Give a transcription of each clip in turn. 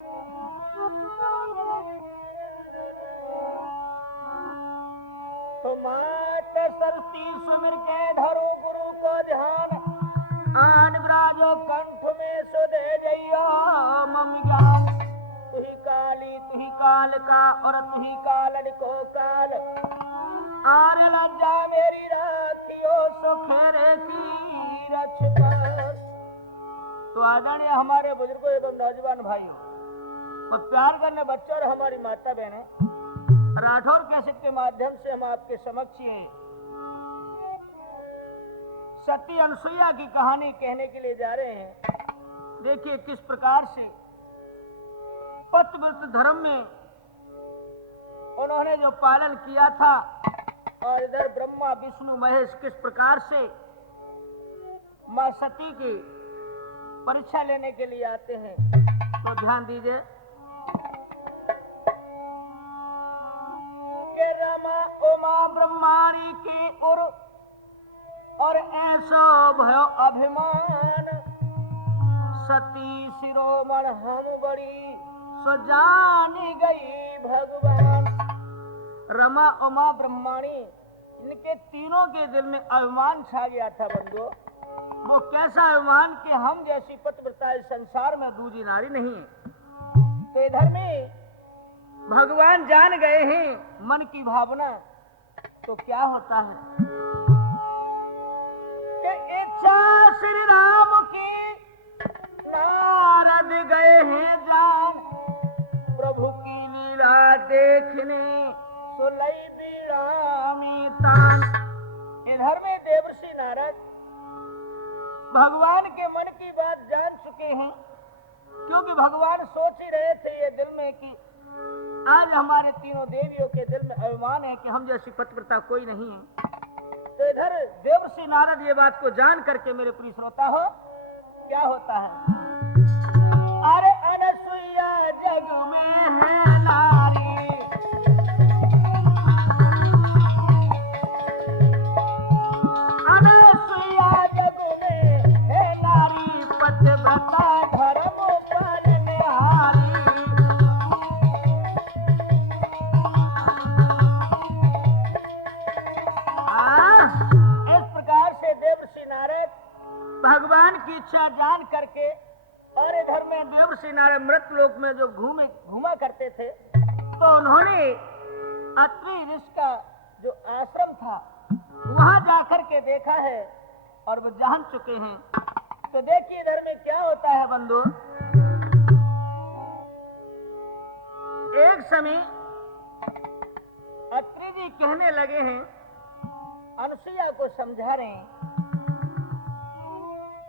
तो मात सरस्वती सुमिर के धरो गुरु को ध्यान, आन ब्राजो कंठ में सुदे जइयो मम ज्ञान। तुही काली तुही काल का और तुही कालन को काल, आरे लज्जा मेरी राखियो सुखेरे की रक्षका। तो आदरणीय हमारे बुजुर्गों एवं नौजवान भाइयों और प्यार करने बच्चों और हमारी माता बहनें, राठौर कैसेट के माध्यम से हम आपके समक्ष ये सती अनुसुईया की कहानी कहने के लिए जा रहे हैं। देखिए किस प्रकार से पतिव्रत धर्म में उन्होंने जो पालन किया था, और इधर ब्रह्मा विष्णु महेश किस प्रकार से मां सती की परीक्षा लेने के लिए आते हैं। तो ध्यान दीजिए कि रमा उमा ब्रह्माणी के उर और ऐसो भयो अभिमान, सती शिरोमण हम बड़ी सो जानी गई भगवान। रमा उमा ब्रह्माणी इनके तीनों के दिल में अभिमान छा गया था बंधुओं। वो कैसा अभिमान कि हम जैसी पतिव्रता इस संसार में दूजी नारी नहीं है। तो इधर में भगवान जान गए हैं मन की भावना। तो क्या होता है कि इच्छा श्री राम की नारद गए हैं जान, प्रभु की लीला देखने सुलई बीड़ा में तान। इधर में देवर्षि नारद भगवान के मन की बात जान चुके हैं, क्योंकि भगवान सोच ही रहे थे ये दिल में कि आज हमारे तीनों देवियों के दिल में अभिमान है कि हम जैसी पतिव्रता कोई नहीं है। तो इधर देवर्षि नारद ये बात को जान करके मेरे प्रिय श्रोता हो क्या होता है, अरे अनसुईया जग में है नारी, अनसुईया जग में है नारी, पतिव्रता धर्म पालनहारी। इस प्रकार से देवर्षि नारद भगवान की इच्छा जान करके, और इधर में देवर्षि नारद मृत लोक में जो घूमा करते थे, तो उन्होंने अत्रि ऋषि का जो आश्रम था वहां जाकर के देखा है और वो जान चुके हैं। तो देखिए इधर में क्या होता है बंधुओं। एक समय अत्रि जी कहने लगे हैं, अनुसुईया को समझा रहे हैं।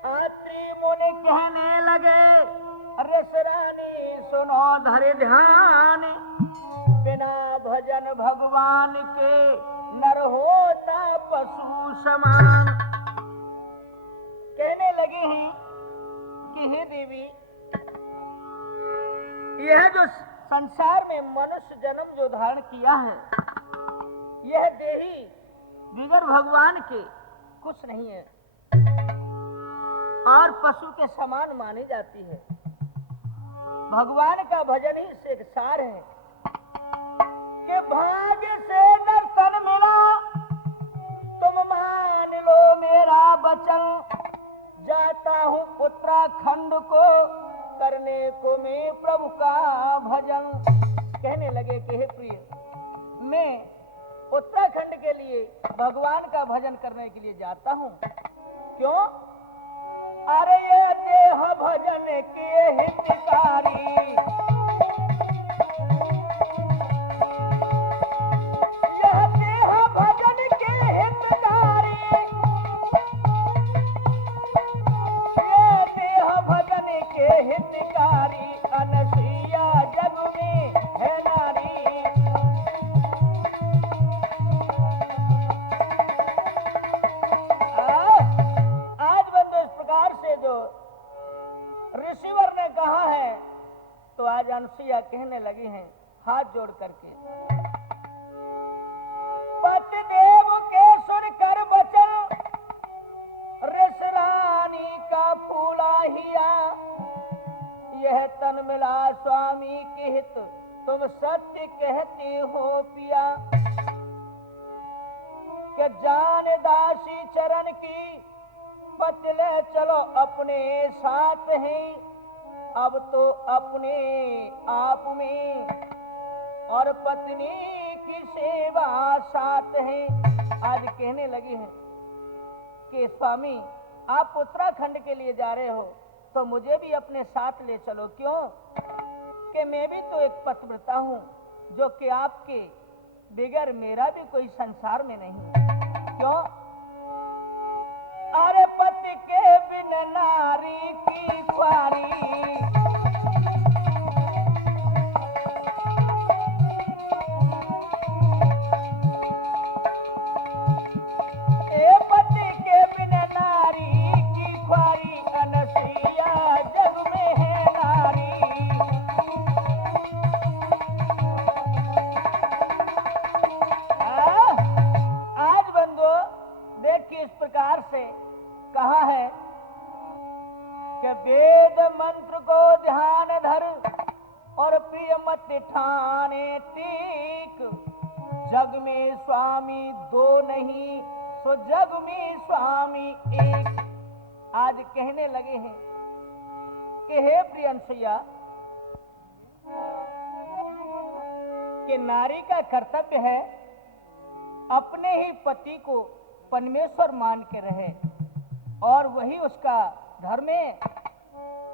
अत्रि मुनि कहने लगे, ऋष रानी सुनो धरे ध्यान, बिना भजन भगवान के नर होता पशु समान। कहने लगे हैं कि हे देवी, यह जो संसार में मनुष्य जन्म जो धारण किया है, यह देही बिगर भगवान के कुछ नहीं है और पशु के समान मानी जाती है। भगवान का भजन ही से एक सार है कि भाग्य से नर्तन मिला, तुम मान लो मेरा वचन, जाता हूँ उत्तराखंड को करने को मैं प्रभु का भजन। कहने लगे कि हे प्रिय, मैं उत्तराखंड के लिए भगवान का भजन करने के लिए जाता हूँ। क्यों? अरे ये देह भजन के हितकारी, यह देह भजन के हितकारी, ये देह भजन के हितकारी, अनसुईया जग में है नारी। से जो ऋषिवर ने कहा है, तो आज अनुसुईया कहने लगी हैं हाथ जोड़ करके, पति देव के सुनकर वचन, ऋषि रानी का फूला हिया, यह तन मिला स्वामी के हित, तुम सत्य कहते हो पिया। कि जान दासी चरण की, बदले चलो अपने साथ हैं। अब तो अपने आप में और पत्नी की सेवा साथ है। आज कहने लगी हैं कि स्वामी आप उत्तराखंड के लिए जा रहे हो तो मुझे भी अपने साथ ले चलो। क्यों कि मैं भी तो एक पतिव्रता हूँ, जो कि आपके बगैर मेरा भी कोई संसार में नहीं है। क्यों? अरे पति के बिन नारी की ख्वारी, पति के बिन नारी की ख्वारी, अनसुईया जग में है नारी। आज बंधु देखिए इस प्रकार से कहा है कि वेद मंत्र को ध्यान धर और प्रिय मत ठाने टीक। जग में स्वामी दो नहीं, तो जग में स्वामी एक। आज कहने लगे हैं कि हे प्रिय अनसुईया, कि नारी का कर्तव्य है अपने ही पति को परमेश्वर मान के रहे और वही उसका धर्म है।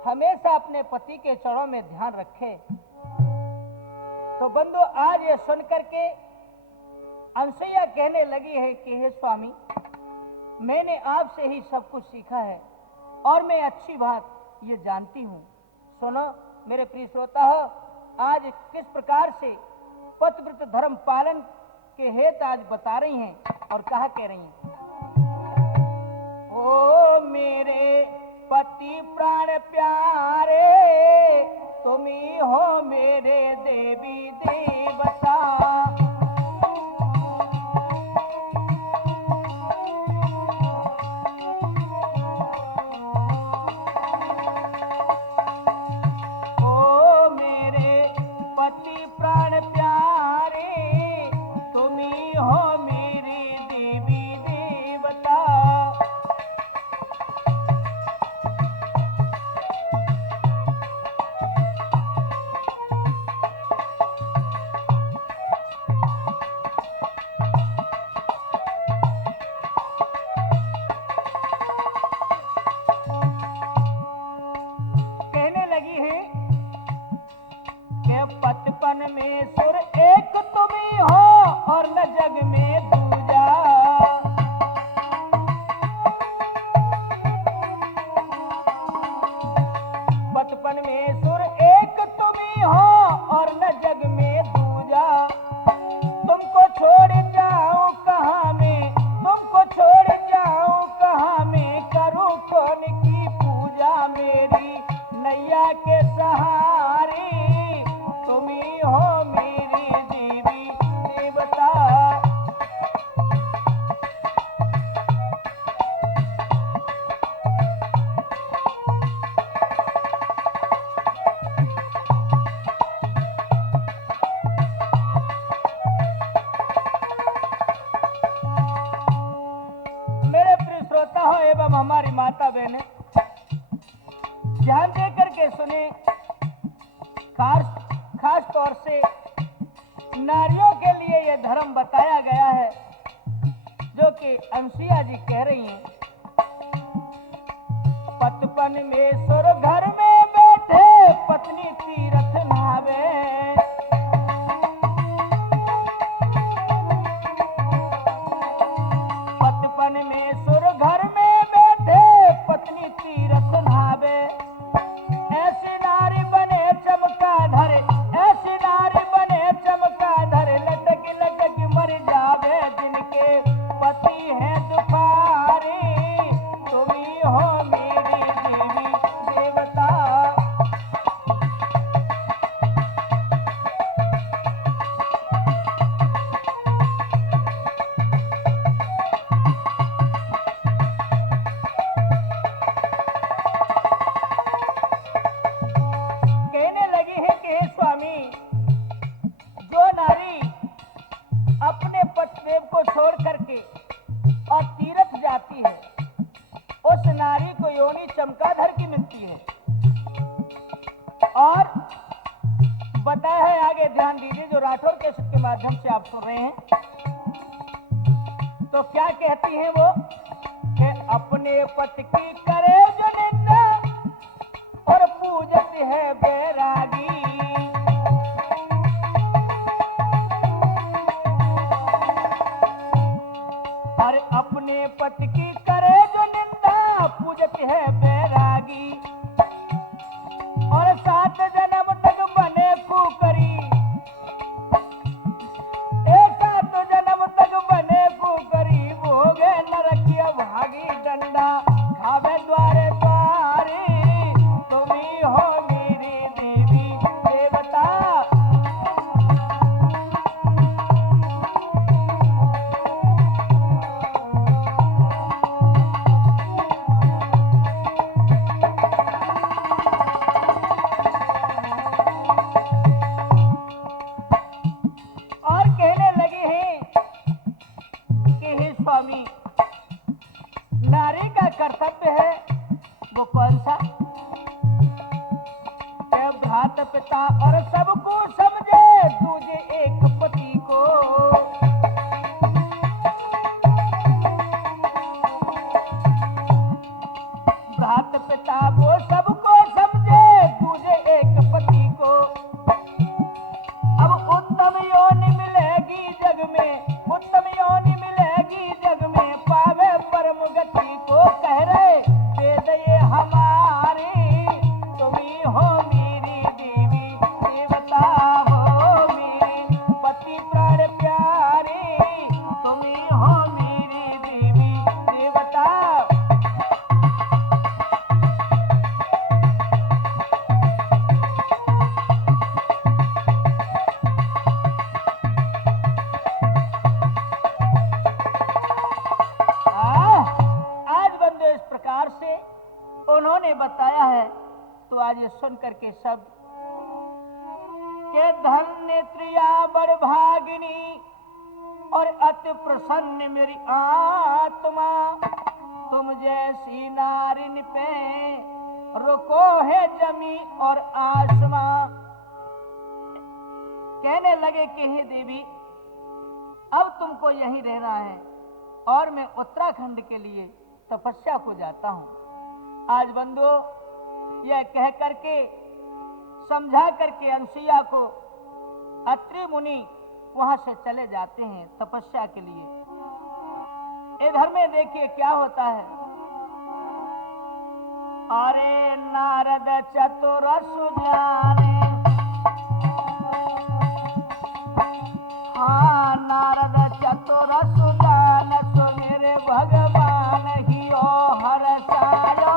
हमेशा अपने पति के चरणों में ध्यान रखे। तो बंधु आज ये सुन करके अनसुईया कहने लगी है कि हे स्वामी, मैंने आपसे ही सब कुछ सीखा है और मैं अच्छी बात ये जानती हूँ। सुनो मेरे प्रिय श्रोता हो, आज किस प्रकार से पतिव्रत धर्म पालन के हेतु आज बता रही हैं और कहा कह रही हैं। ओ मेरे पति प्राण प्यारे, तुम ही हो मेरे देवी देवता। पति प्राण प्यारे, तुम ही हो मेरी देवी देवता। कहने लगी है के पतपन में सुर एक तुम ही हो और न जग में दूजा। पतपन में सुर एक तुम ही हो और न जग में दूजा। तुमको छोड़ जाऊं कहाँ में, तुमको छोड़ जाऊं कहाँ में, करूं कौन की पूजा। मेरी नैया के सहारे तुम ही हो मेरी देवी देवता। मेरे प्रिय श्रोता हो एवं हमारी माता बहने, ध्यान देकर के सुने। खास तौर से नारियों के लिए यह धर्म बताया गया है, जो कि अनसुईया जी कह रही हैं। पतपन में सुर घर में बैठे, पत्नी तीरथ नहावे। पतपन में सुर घर में बैठे, पत्नी तीरथ नहावे। ऐसी नारी बने चमकाधर, ऐसी नारी बने चमकाधर, लटक लटक मर जावे। जिनके पति हैं दुखारे, तुम ही हो मेरी देवी देवता। अपने पतिदेव को छोड़ करके और तीर्थ जाती है, उस नारी को योनि चमकाधर की मिलती है। और बताया है आगे, ध्यान दीजिए, जो राठौर कैसेट के माध्यम से आप सुन रहे हैं। तो क्या कहती हैं वो कि अपने पति की करे जो निंदा और पूजत है बैरागी। अरे अपने पति की करे जो निंदा पूजत है बैरागी, और 7 जन्म तक बने कुकरी, 7 जन्म तक बने कुकरी, भोगे नरकिया भागी डंडा, खावे द्वारे द्वारे, तुम्ही हो मेरी देवी देवता। और कहने लगे हैं कि हे स्वामी, नारी का कर्तव्य है वो कौन सा? के भ्रात पिता और सबको समझे, दूजे एक पति को। भ्रात पिता वो सबको समझे, दूजे एक पति को। अब उत्तम योनि मिलेगी जग में, उत्तम योनि मिलेगी जग में, पावे परम गति को। कह रहे वेद ये हमारे, तुम्ही हो मेरी देवी देवता, हो मेरे पति प्राण प्यारे, तुम्ही हो मेरी देवी देवता। प्रकार से उन्होंने बताया है। तो आज ये सुन करके शब्द के धन्य त्रिया बड़ भागिनी और अति प्रसन्न मेरी आत्मा, तुम जैसी नारिन पे रुको है जमी और आसमां। कहने लगे कि हे देवी, अब तुमको यहीं रहना है और मैं उत्तराखंड के लिए तपस्या को जाता हूँ। आज बंधु यह कह करके समझा करके अनसुईया को अत्रि मुनि वहां से चले जाते हैं तपस्या के लिए। इधर में देखिए क्या होता है। अरे नारद चतुर सुजाने, हाँ नारद चतुर सुजान, सुमिर भगवान हियो हरसायो।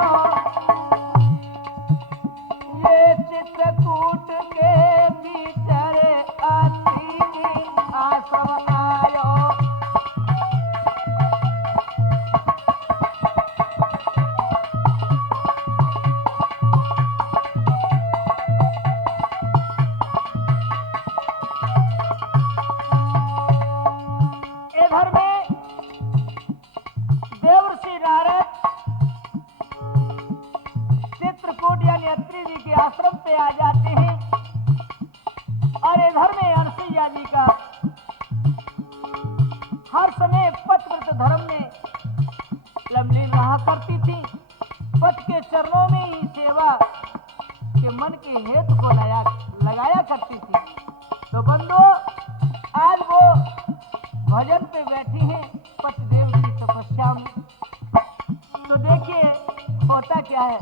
ये चित्रकूट के भीतर अत्रि की आश्रम आयो। इधर में देवर्षि नारद चित्रकूट यानी अत्रि जी के आश्रम पे आ जाते हैं। और इधर में अनसुईया जी का हर समय पतिव्रत धर्म में लमलीन रहा करती थी। पति के चरणों में ही सेवा के मन के हेतु को लगाया करती थी। तो बंधु आज वो भजन पे बैठी हैं पतिदेव की तपस्या में। तो देखिए होता क्या है।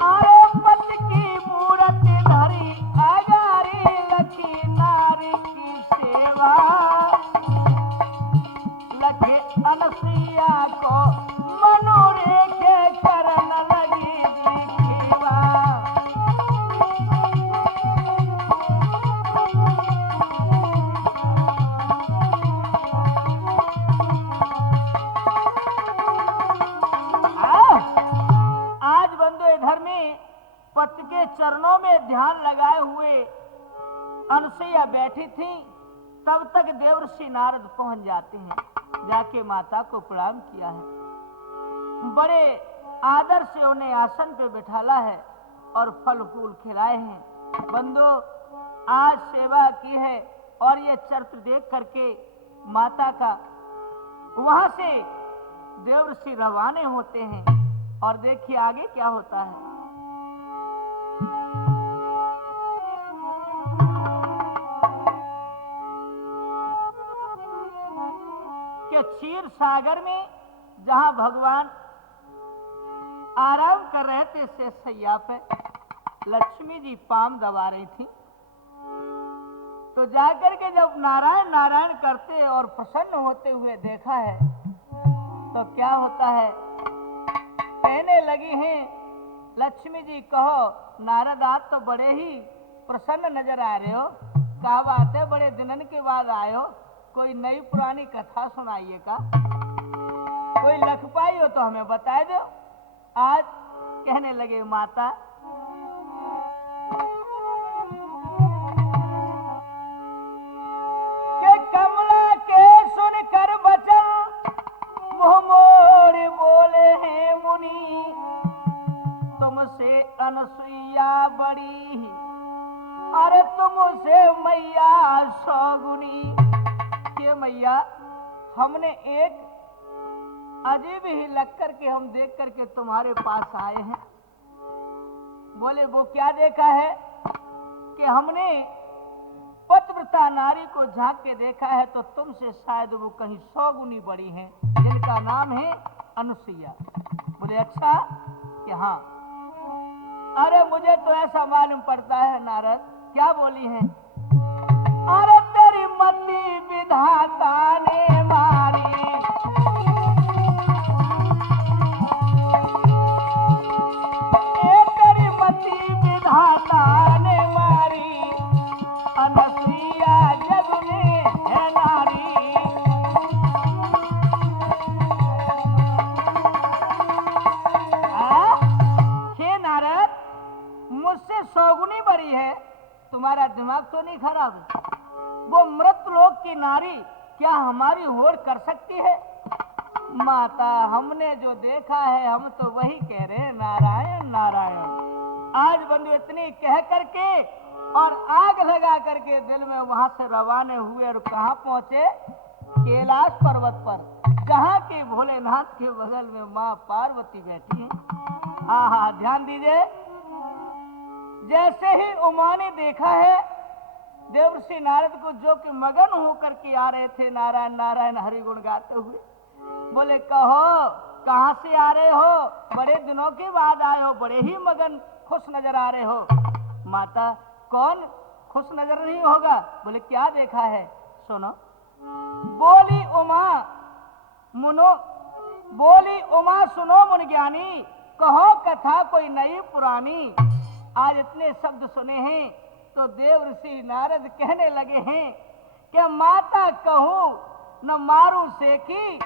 अरे पति की मूरत धरी अगारी लखी नारी की सेवा, लखे अनसुईया को मनोरेखे करन लगी दिखेवा। पति के चरणों में ध्यान लगाए हुए अनसुईया बैठी थी, तब तक देवर्षि नारद पहुंच जाते हैं। जाके माता को प्रणाम किया है, बड़े आदर से उन्हें आसन पे बिठाला है और फल फूल खिलाए हैं। बंदो, आज सेवा की है और ये चरित्र देख करके माता का वहां से देवर्षि रवाने होते हैं। और देखिए आगे क्या होता है। कि क्षीर सागर में जहां भगवान आराम कर रहे थे शेषैया पे, लक्ष्मी जी पाम दबा रही थी। तो जाकर के जब नारायण नारायण करते और प्रसन्न होते हुए देखा है, तो क्या होता है, कहने लगी हैं लक्ष्मी जी, कहो नारद आज तो बड़े ही प्रसन्न नजर आ रहे हो, क्या बात है, बड़े दिनन के बाद आए हो, कोई नई पुरानी कथा सुनाइए का, कोई लख पाई हो तो हमें बताए दो। आज कहने लगे माता, के कमला के सुनकर बचन मुंह मोड़ बोले हैं मुनि, तुमसे अनसुईया बड़ी, अरे तुमसे मैया सौगुनी। के मैया, हमने एक अजीब ही लग करके हम देख करके तुम्हारे पास आए हैं। बोले वो क्या देखा है? कि हमने पतिव्रता नारी को झांक के देखा है, तो तुमसे शायद वो कहीं 100 गुनी बड़ी हैं, जिनका नाम है अनुसुईया। बोले अच्छा, कि हाँ। अरे मुझे तो ऐसा मालूम पड़ता है नारद। क्या बोली हैं? अरे तेरी मति विधाता ने मारी, तेरी मति विधाता ने मारी, अनसुईया जग में है नारी। हे नारद, मुझसे 100 गुनी बड़ी है, तुम्हारा दिमाग तो नहीं खराब है? वो मृत लोक की नारी क्या हमारी होड़ कर सकती है? माता, हमने जो देखा है हम तो वही कह रहे हैं, नारायण नारायण। आज बंधु इतनी कह करके और आग लगा करके दिल में वहां से रवाने हुए और कहाँ पहुंचे? कैलाश पर्वत पर, जहाँ के भोलेनाथ के बगल में माँ पार्वती बैठी है। हाँ, ध्यान दीजिए। जैसे ही उमा ने देखा है देवर्षि नारद को, जो कि मगन होकर के आ रहे थे नारायण नारायण हरिगुण गाते हुए, बोले कहो कहाँ से आ रहे हो? बड़े दिनों के बाद आए हो, बड़े ही मगन खुश नजर आ रहे हो। माता, कौन खुश नजर नहीं होगा? बोले क्या देखा है? सुनो। बोली उमा सुनो मुन ज्ञानी, कहो कथा कोई नई पुरानी। आज इतने शब्द सुने हैं तो देवर्षि नारद कहने लगे हैं कि माता कहूँ न मारू सेकी,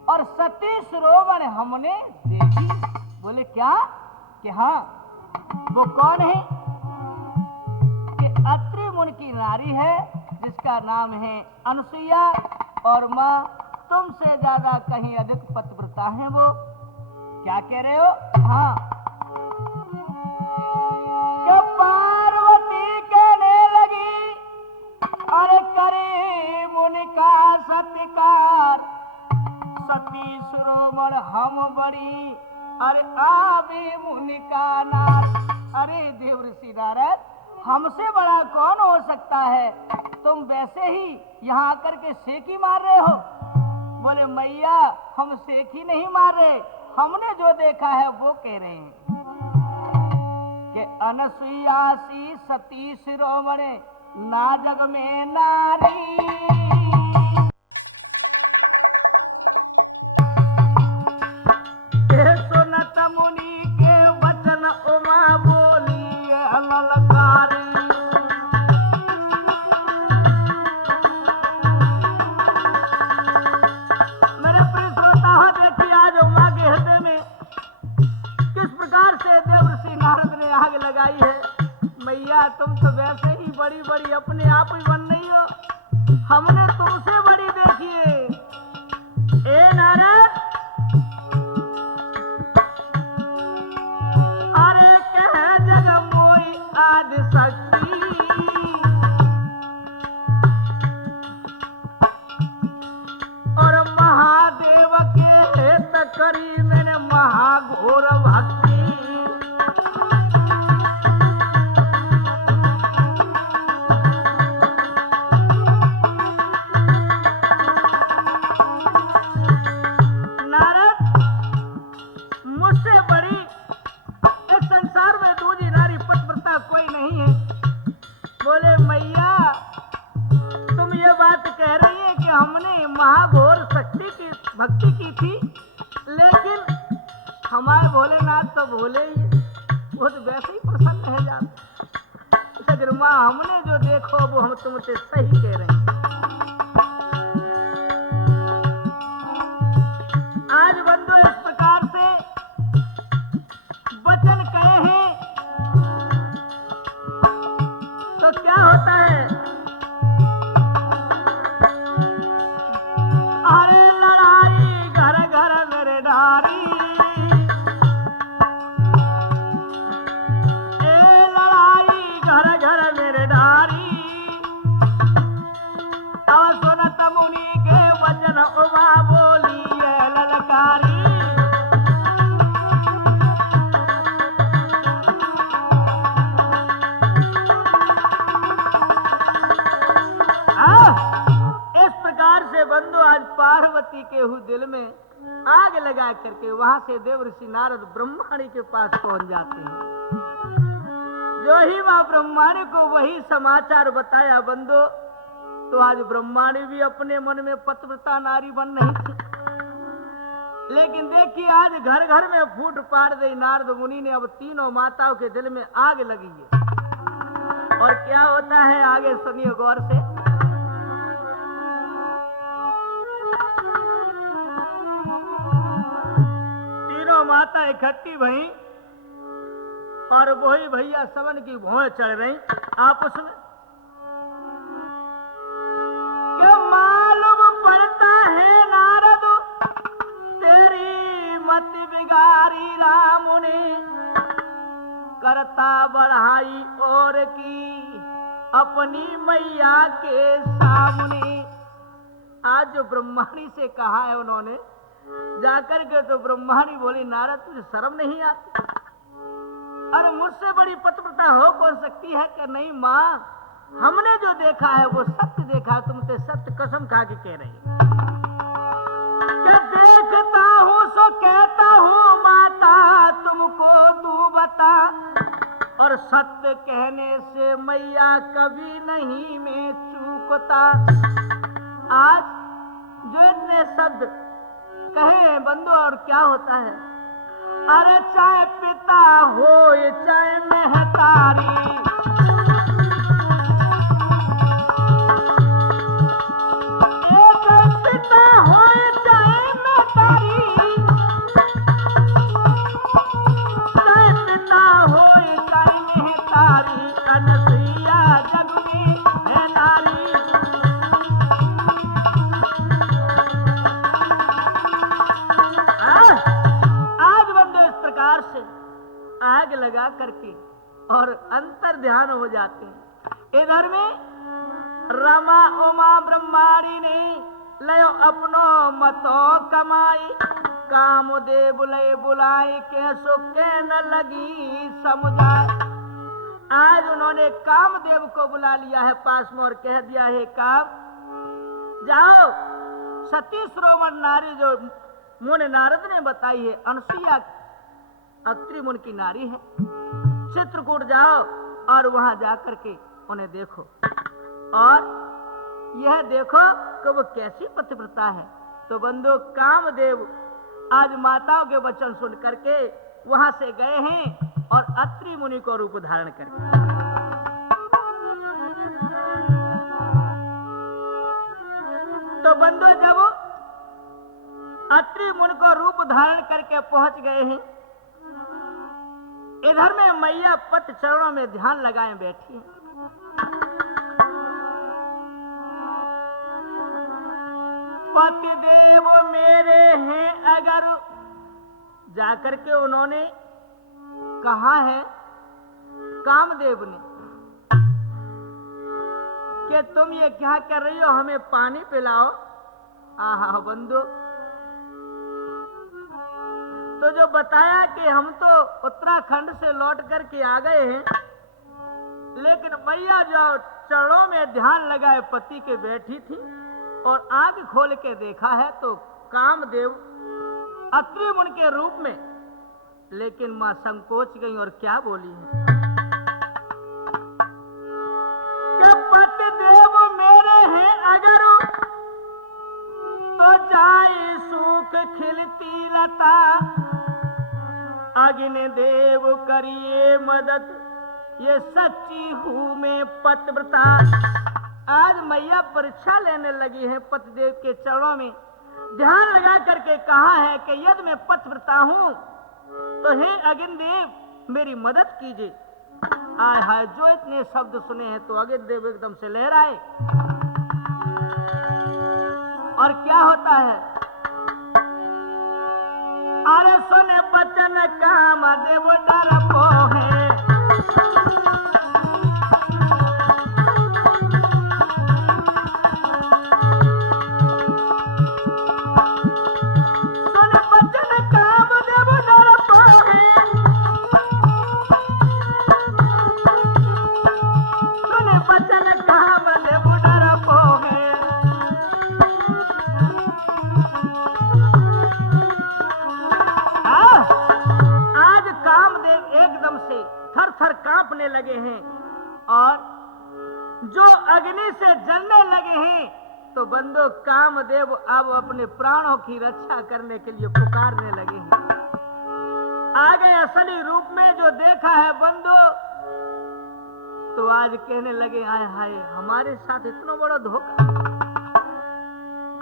और सती श्रोवण हमने देखी। बोले क्या? कि हाँ। वो कौन है? कि अत्रि मुनि की नारी है, जिसका नाम है अनुसुईया। और माँ, तुमसे ज्यादा कहीं अधिक पतिव्रता है वो। क्या कह रहे हो? हाँ। कि पार्वती कहने लगी, अरे करे मुनि का सत्कार, सती शिरोमण हम बड़ी, अरे आवे मुनि का नार। अरे देवर्षि नारद, हमसे बड़ा कौन हो सकता है? तुम वैसे ही यहाँ आकर के सेकी मार रहे हो। बोले मैया, हम सेकी नहीं मार रहे, हमने जो देखा है वो कह रहे हैं कि अनसुईया सी सती शिरोमण ना जग में नारी। सुनत मुनि के वचन उमा बोली ललकारी। मेरे प्रिय श्रोता हो, देखिए आज उमा के हृदय में किस प्रकार से देवर्षि नारद ने आग लगाई है। मैया तुम तो वैसे ही बड़ी बड़ी अपने आप ही बन रही हो, हमने तुमसे बड़ी देखी है। ए नारद, अरे कह जग मोई आदि शक्ति, और महादेव के हेत करी मैंने महाघोर भक्ति। नारद, मुझसे बड़ी इस संसार में दूसरी नारी पतिव्रता कोई नहीं है। बोले मैया, तुम ये बात कह रही है कि हमने महाघोर शक्ति की भक्ति की थी, लेकिन हमारे भोलेनाथ तो भोले ही है, वो तो वैसे ही प्रसन्न है जाते। सगर माँ, हमने जो देखो वो हम तुमसे सही कह रहे हैं। आज बंधु इस प्रकार से वचन कहे हैं तो क्या होता है? अरे लड़ाई घर घर मेरे डारी, ए लड़ाई घर घर मेरे डारी। अब सुनत मुनि के वचन उमा बोली है ललकारी। से बंधु आज पार्वती के हु दिल में आग लगा करके वहां से देव ऋषि नारद ब्रह्माणी के पास पहुंच जाते हैं। जो ही मां ब्रह्माणी को वही समाचार बताया बंधु, तो आज ब्रह्माणी भी अपने मन में पतिव्रता नारी बन रही थी। लेकिन देखिए आज घर घर में फूट पाड़ दी नारद मुनि ने। अब तीनों माताओं के दिल में आग लगी है। और क्या होता है आगे सुनिए गौर से। माता इकट्ठी भई और वही भैया सवन की भौं चढ़ रही आपस में। क्या मालूम पड़ता है नारद तेरी मत बिगारी राम ने, करता बढ़ाई और की अपनी मैया के सामने। आज जो ब्रह्माणी से कहा है उन्होंने जाकर के, तो ब्रह्माणी बोली नारद तुझे शर्म नहीं आती? अरे मुझसे बड़ी पतिव्रता हो कौन सकती है? कि नहीं माँ, हमने जो देखा है वो सत्य देखा है, तुमसे सत्य कसम खा के कह रही है। देखता हूँ सो कहता हूँ माता तुमको तू बता, और सत्य कहने से मैया कभी नहीं मैं चूकता। आज जो इतने शब्द कहे बंधु, और क्या होता है? अरे चाहे पिता हो चाहे महतारी, एक पिता हो चाहे महतारी, चाहे पिता हो चाहे महतारी, अनसुईया जग में है नारी। से आग लगा करके और अंतर ध्यान हो जाते हैं। इधर में रमा उमा ब्रह्माणी ने लयो अपनो मतो कमाई, कामदेव लय बुलाई के सुखे न लगी समुझाए। आज उन्होंने कामदेव को बुला लिया है पास में और कह दिया है काम जाओ, सती श्रोमण नारी जो मुनि नारद ने बताई है, अनसुईया अत्रि मुनि की नारी है, चित्रकूट जाओ और वहां जाकर के उन्हें देखो और यह देखो कि वो कैसी पतिव्रता है। तो बंधु कामदेव आज माताओं के वचन सुन करके वहां से गए हैं और अत्रि मुनि को रूप धारण करके। तो बंधु जब अत्रि मुनि को रूप धारण करके पहुंच गए हैं इधर में मैया पति चरणों में ध्यान लगाए बैठी है। पति देव मेरे हैं अगर, जाकर के उन्होंने कहा है कामदेव ने कि तुम ये क्या कर रही हो, हमें पानी पिलाओ। आहा बंधु, तो जो बताया कि हम तो उत्तराखंड से लौट करके आ गए हैं, लेकिन मैया जो चरणों में ध्यान लगाए पति के बैठी थी और आंख खोल के देखा है तो कामदेव अत्रि मुनि के रूप में। लेकिन मां संकोच गई और क्या बोली है कि पति देव मेरे हैं अगर, तो जाए सूख खिलती लता, अग्नि देव करिए मदद, ये सच्ची हूँ मैं पतिव्रता। आज मैया परीक्षा लेने लगी है पतिदेव के चरणों में ध्यान लगा करके कहा है कि यदि मैं पतिव्रता हूँ तो हे अग्नि देव मेरी मदद कीजिए। आय हाय, जो इतने शब्द सुने हैं तो अग्नि देव एकदम से लहराए और क्या होता है, अरे सुने बचन कामदेव डरपो है, सुने बचन कामदेव डरपो है, सुने बचन कामदेव डरपो है। आज कामदेव एकदम से थर थर कांपने लगे हैं और जो अग्नि से जलने लगे हैं, तो बंदो कामदेव अब अपने प्राणों की रक्षा करने के लिए पुकारने लगे हैं। आगे असली रूप में जो देखा है बंदो, तो आज कहने लगे आय हाय हमारे साथ इतना बड़ा धोखा।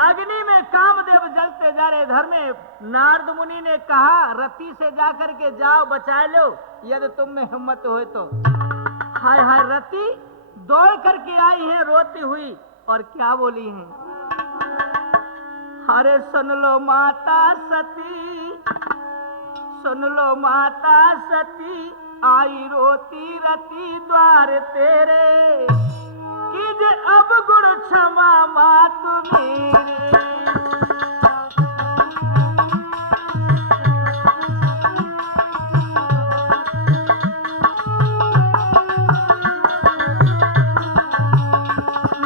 अग्नि में कामदेव जलते जा रहे, इधर में नारद मुनि ने कहा रति से जाकर के जाओ बचा लो यदि तुम में हिम्मत हो तो। हाय हाय, रति दौड़ करके आई है रोती हुई और क्या बोली है, अरे सुन लो माता सती, सुन लो माता सती, आई रोती रति द्वार तेरे, कीजे अब गुण क्षमा मात मेरे।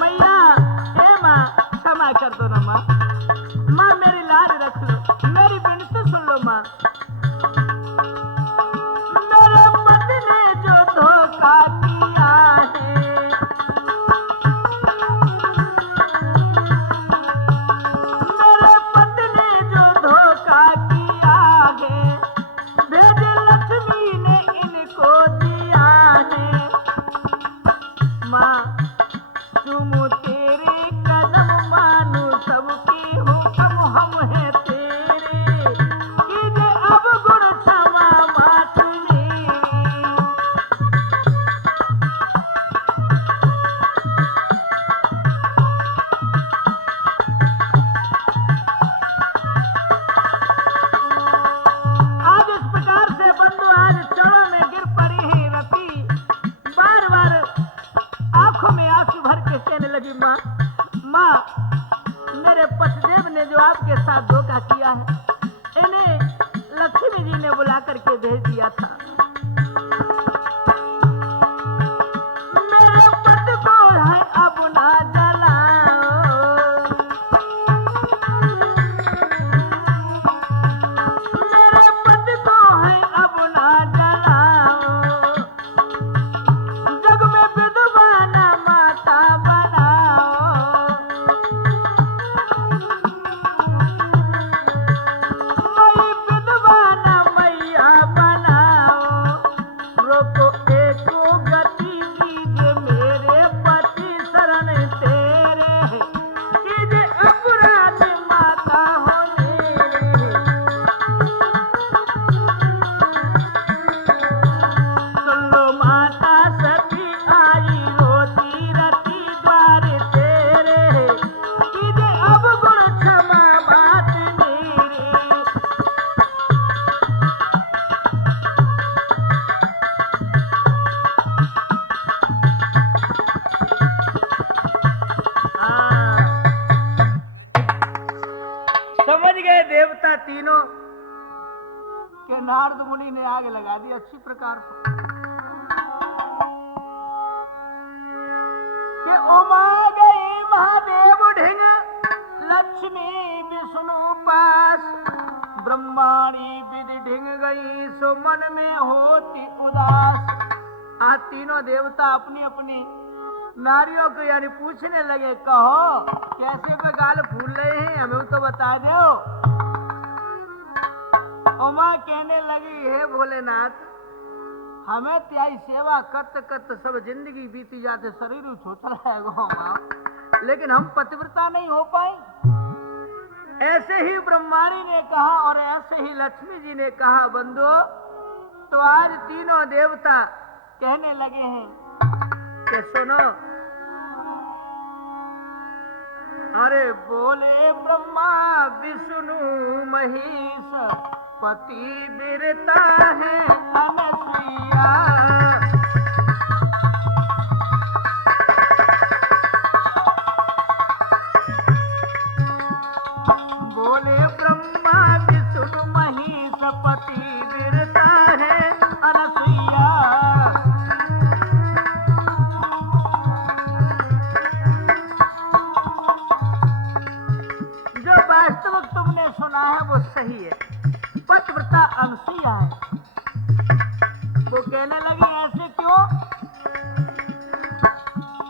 मैया ए माँ क्षमा कर दो ना माँ, माँ मेरी लाज रख लो, मेरी विनती सुन लो माँ। मेरे पति ने जो धोखा किया है, मेरे पति ने जो धोखा किया है, भेज लक्ष्मी ने इनको दिया है। माँ चूमू तेरे कदम, मानू सबके हुक्म हम है तेरे, कीजे अब गुण क्षमा मात मेरी। आज इस प्रकार से बंधु आज चरणों में गिर पड़ी है रति, बार बार आंखों में आंसू भर के कहने लगी माँ, माँ मेरे पतिदेव ने जो आपके साथ धोखा किया है, इन्हें लक्ष्मी जी ने बुला करके भेज दिया था। मेरे पति को है अब ना जलाओ, मेरे पति को है अब ना जलाओ, जग में विधवा ना माता बनाओ, मई विधवा ना मैया बनाओ। सती आई रोती रती द्वार तेरे, कीजे अब गुण क्षमा बात मेरी। समझ गए देवता तीनों के नारद मुनि ने आग लगा दी अच्छी प्रकार से कि उमा गई महादेव ढिंग लक्ष्मी विष्णु पास, ब्रह्माणी विधि ढिंग गई सो मन में होती उदास। आज तीनों देवता अपनी अपनी नारियों को यानी पूछने लगे, कहो कैसे पे गाल फूल रहे हैं, हमें तो बता दो। उमा कहने लगी, हे भोलेनाथ, हमें त्याई सेवा कत कत सब जिंदगी बीती जाते, शरीर छोचल है लेकिन हम पतिव्रता नहीं हो पाई। ऐसे ही ब्रह्माणी ने कहा और ऐसे ही लक्ष्मी जी ने कहा, बंधु तो आज तीनों देवता कहने लगे हैं कि सुनो, अरे बोले ब्रह्मा विष्णु महेश पति बिरता है अनसुईया। बोले ब्रह्मा विष्णु महेश पति बिरता है अनसुईया। जो वास्तविक तुमने सुना है वो सही है, पतिव्रता अनसुईया है। वो कहने लगी, ऐसे क्यों?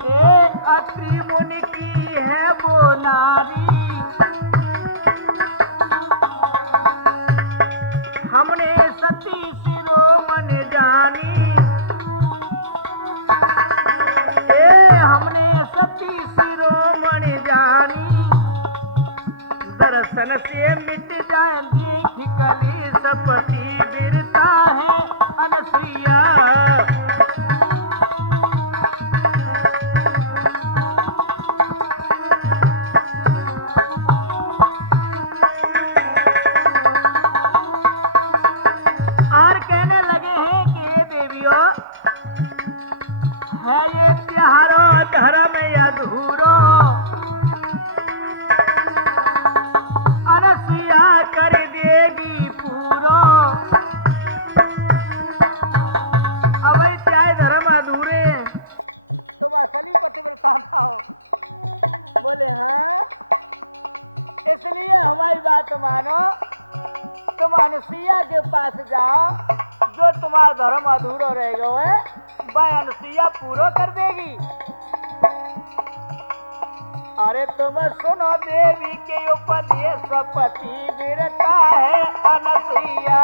ए अत्रि मुनि की है वो नारी, हमने सती शिरोमणि जानी। हमने सती शिरोमणि जानी, दर्शन से मिट जाए देख कली सपति बिरता है अनसुईया। और कहने लगे हैं कि देवियों, है ये त्योहारो धर्म अधूरो, अनसुईया कर देगी पूरो। अब चाहे धर्म अधूरे हैं, तुम असली पतिव्रता हो। बोले हाँ, इसलिए हमारी बात मानो, तुम अनसुईया के पास जाओ, जो तुम्हारा धर्म अधूरा रह गया है वह अनसुईया पूरा कर देगी। अरे तुम सुनो देवी के उपदेश पति बिरता है अनसुईया।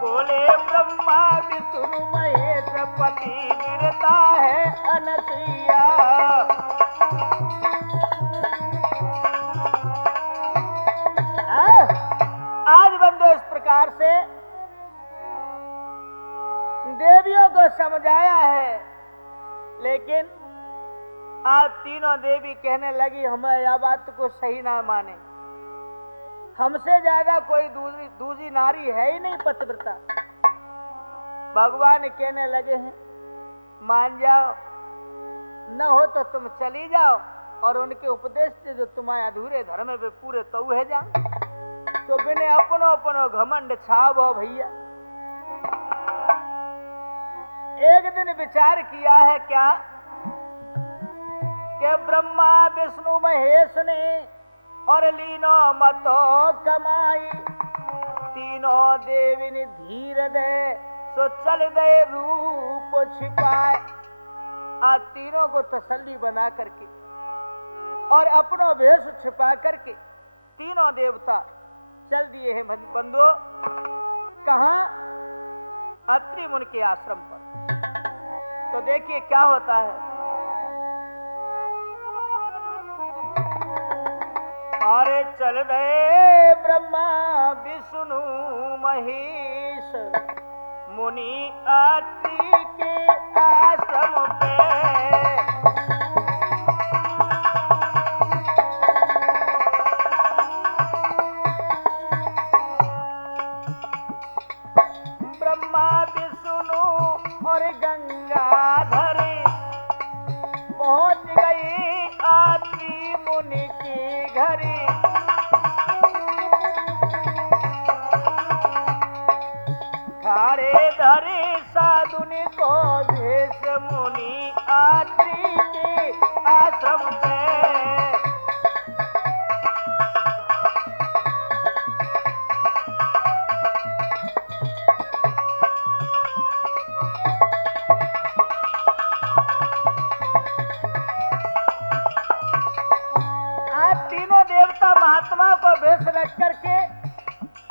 बोले ब्रह्मा विष्णु महेश पति बिरता है अनसुईया। आज बंदो इस प्रकार से देवियों को समझाया है, लेकिन आज तीनों देवी कहने लगी, हमें यह बात को सही ना माने, हमसे ज्यादा कोई दूसरी नारी है ही नहीं पतिव्रता। भगवान कहने लगे हैं, मान जाओ, न हो तो तुम चली जाओ और उनके उपदेश से जो तुम्हारे अधूरे धर्म पे पूरे तो है जा, तो बिने अपनो अपनो घमंड छावो भैया। एक दिन विचार किया है क्या कि ब्रह्मा विष्णु महेश ने और लीनो मतो कमाई, तीनों देवी ने धीर दे सो चल दे रूप छिपाए। आज तीनों को तसल्ली बना करके और अपनो भेष छिपा करके तीनों देवता चल दिए हैं बंधु। कहां? अत्रि मुनि के आश्रम पर। तो देखिए क्या होता है, चल गए ब्रह्मा विष्णु महेश मुनि अत्रि के आश्रम पे। ब्रह्मा विष्णु और गंगाधर पहुंच गई अत्रि मुनि की घरी। खाड़े धरे साधुनि को भेष मुनि अत्रि के आश्रम पे। तीनों देवता महात्मा को भेष रख करके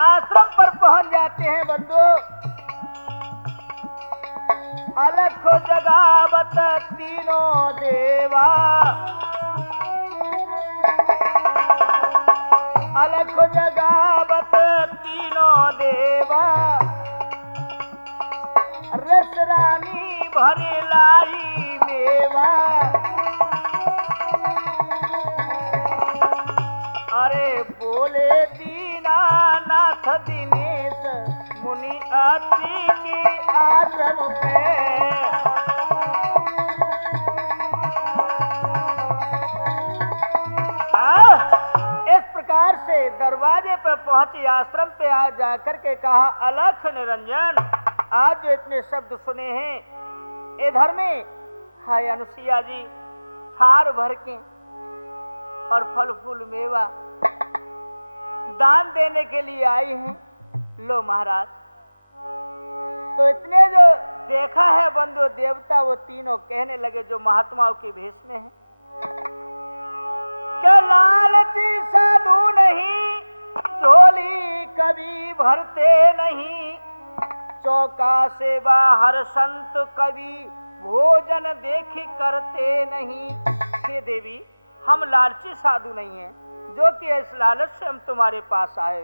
आश्रम पर पहुंच जाते हैं। बंधु अलख जगावत तीनों देवा, अलख जगावत तीनों देवा, रस रानी भरे लाई मेवा। अरे बोले दीनानाथ दिनेश मुनि अत्रि के आश्रम पे। इस प्रकार से दरवाजे पर पहुंची, आश्रम पे आ जाकर के कहा, अलख निरंजन, आज जो इतने शब्द सुने हैं इधर में हाय अनुसुईया जी थार भर के और फल फूल मेवा दान देने के लिए आई हैं। लो महाराज। तो इतने जो देखा है बंधु देवता वो तीनों कहने लगे जो महात्माओं के भेष में हैं कि लालची साधु नहीं, झोली कभी भरते नहीं, चौका से बाहर संत कभी भोजन देखी करते नहीं। हे देवी, हम लालची साधु नहीं हैं जो कि इस लालच से हम तुम्हारे पास आए,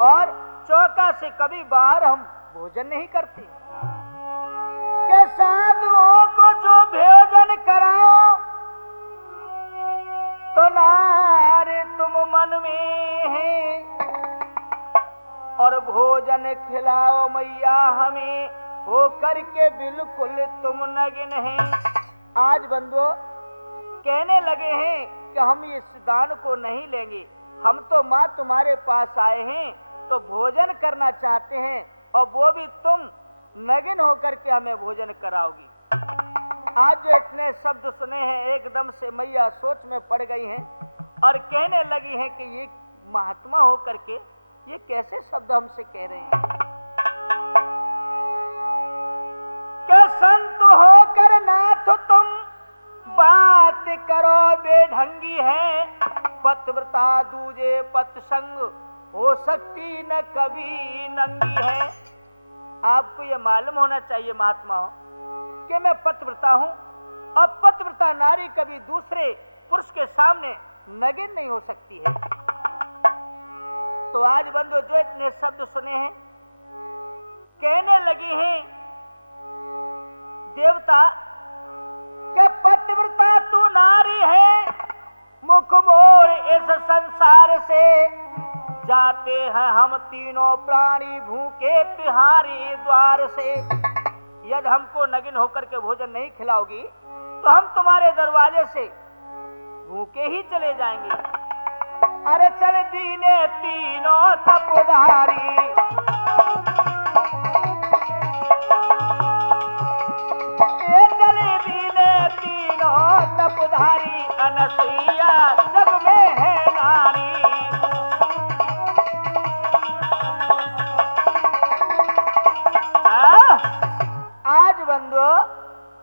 और चौका से कभी बाहर हम भोजन नहीं करते। के साधुओं को जो भोजन कराओ तो नारे तुम मन में है, और भोजन खिलाओ मैया हमें हो करके बिल्कुल तुम नगिन हैं। आज बंधुओं कहने लगे हैं कि हम इस दान को नहीं लेंगे, हम तो माँ तुम्हारे पास आए हैं तो भोजन करना चाहते हैं, और वो भी तुम नगिन होकर के हमें भोजन कराओगी। आज जो इतने शब्द सुने हैं एकदम से मैया सोच में पड़ गई हैं और कहने लगी हैं कि ये महात्मा होकर के ये कैसे शब्द हमसे कह रहे हैं। क्या संत होकर नाथ तुम बात करो बेढंगी है, पतिव्रता दूजे पतसंग हो सकती न कभी नंगी है। आपको ये मालूम होना चाहिए महात्मा हो कि मैं पतिव्रता हूं, और पतिव्रता नारी कभी दूसरे पुरुष के सामने नगिन नहीं हो सकती है। तो आज बंधु जो इतने शब्द सुने हैं कहने लगे हैं देवता कि पतिव्रता तू नारी है, मुख मोर इस संसार से, जाते हैं हम तीनों प्राणी भूखे तिहारी द्वार से। यदि हमको नगिन होकर के भोजन नहीं खिलाओगी तो हम तुम्हारे दरवाजे से भूखे ही चले जाएंगे। अरे चल दीने तीनों तपधारी, चले दीने तीनों तपधारी, अनुसुईया जग में है नारी। आज बंधु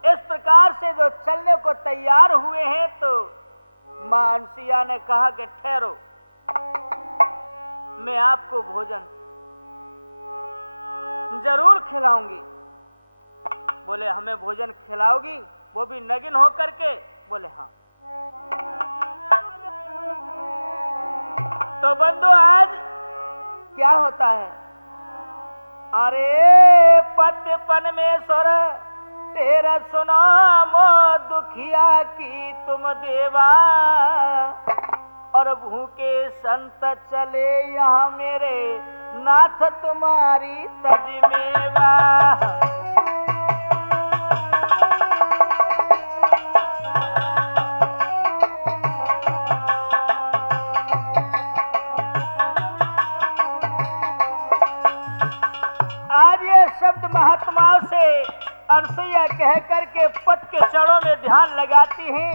इस प्रकार से जो चलने को तैयार हुए हैं तो मां अनुसुईया ने कहा कि ठहरो, मैं आपको भोजन जरूर खिलाऊंगी। बोले हमें भोजन खिलाओगी, वो भी नगिन होकर के? बोले हाँ। तो बंधु आज क्या होता है? अरे पति परमेश्वर तेरा सुनो मो दुखिया की तुम देवा, और भूखे संत चले यहाँ मेरे नाथ तुम्हारी तज मेवा। आज ये शब्द महात्माओं से अनसुईया कह करके पति के चरणों में ध्यान लगाती हैं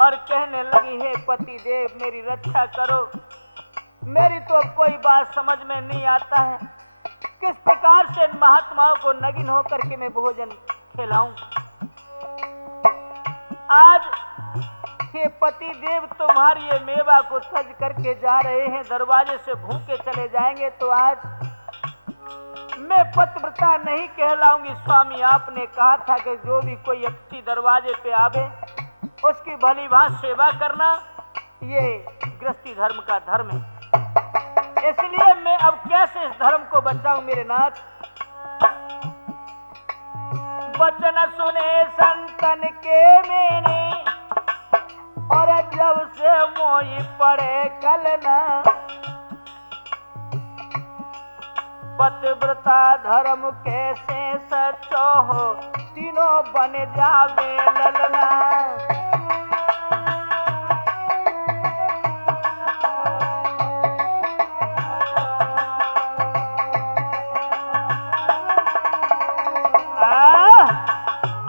और कहने लगी है पति देव मेरी रक्षा करो, मेरी तो कोई बात समझ में नहीं आता है, किस प्रकार से इन महात्माओं को नगिन होकर के मैं भोजन खिलाऊं। आज हे पति देव तुम्हारी ये मेवा को सज करके जा रहे हैं, दरवाजे से भूखे चले जाएंगे तो आज मैं पतिव्रता नहीं कहलाऊंगी। स्वामी आपने कहा था कि जो भी कोई व्यक्ति दरवाजे पे आवे उसकी भली भांति सेवा करना, ये गृहस्थी धर्म का धर्म है। इसलिए मैं अब कैसे इस धर्म को बचाऊं मेरे नाथ। वचन सुने संतन के मैंने, और जब से मोही पड़े कलना, पतिव्रता धर्म कैसे सचो हो, तीनों बन जावे ललना।